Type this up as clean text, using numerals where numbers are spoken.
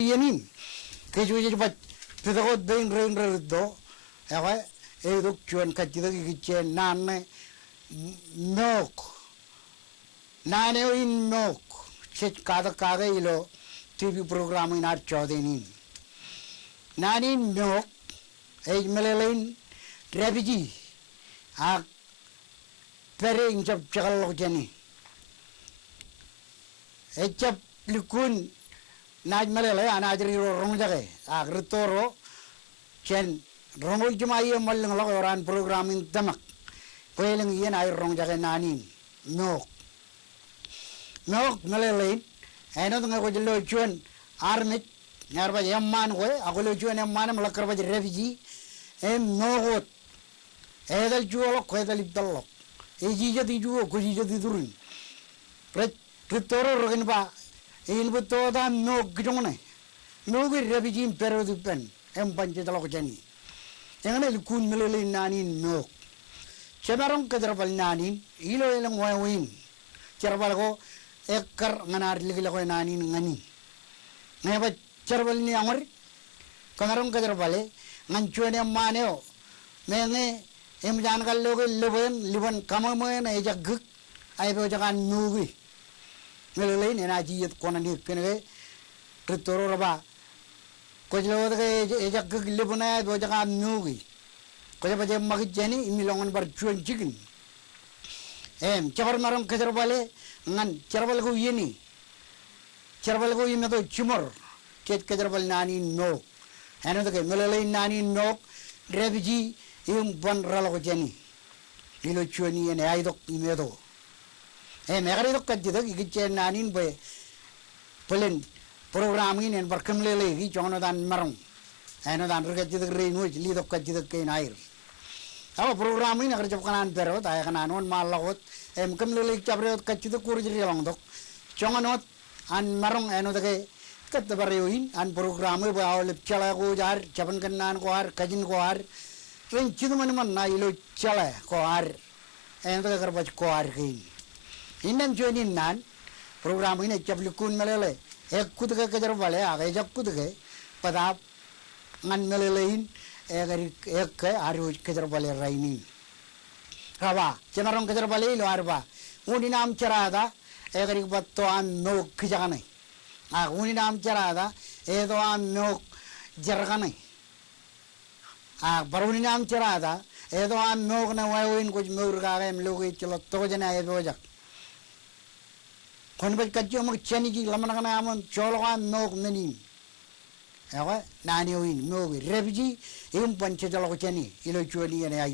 Yanin, Kajubat, to the old Bain Ranger do, Ewa, Eduction Kachi Nane, milk, Nane in milk, Chet Kada Kagailo, TV program in our Chodin. Nane in milk, Age Melane, refugee, a very inch of Chakalogeni. Echap Lukun. Naj malele anajri rongjaga agritoro chen rongol jumai maleng lo oran programming tamak koeleng yen ay rongjaga nanin nok malele eno tunga ko jelo chuan armit nyarba yamman ko agolo chuan yamman malakar ba refugee em nogot edal juolo ko edal ibdallo eji jadi juo ko ji jadi durun ritoro rogen ba in butoda no gidone no we refugee pero dupen em panche talo jani engane lukun melele nani no chebarong kadrabal nani ilo elang wawin cherbal ko ekkar nganar ligila ko nani ngani ngeba cherbal ni amar kangarong kadrabale nganchuane maneo menge em jan kallo ko liban kamamoen e jagg ay bo jagan nugi melele ni na ji ko na ni kene ritoro raba ko jelo de e jak libuna do jaga nugi ko ba je mag jeni mi longon bar chuan chicken em chabar maram khajar bale ngan charbal ko yeni to chumor ket khajar bal nani no eno de melele nani no refugee im ban ralo ko jeni ilo chuani ene ay dok imedo megari dok kadjida giche nanin be pelen programming en barkam lele gi jono dan marong eno dan rgadjida reino li dok kadjida ke nair aw programming agar jab kanan pero ta kanan on malagot em kam lele chabre kadjida kurjri long dok jonganot an marong eno de kat bareoin an program be awle chala go jar jaban kanan ko har kajin ko har ren chidu man na ilo chala ko har eno de karbaj ko har kein Indan joinin nan program ini caplikun melele ekut ke kejar bale agai jakut ke pada ngan melelein egari ek ke aru kejar bale raini rawa cenarong kejar bale lo arba uni nam cerada egari batto an no kijane uni nam cerada edo an no jargane baruni nam cerada edo an no na wawin kuj murga em logi chlo to jana edo jak kon bal kadjo mo chani gi lamana kana amon chologan nok menin ewa nani oin no refugee im panche jalo chani ilo chuani ene ai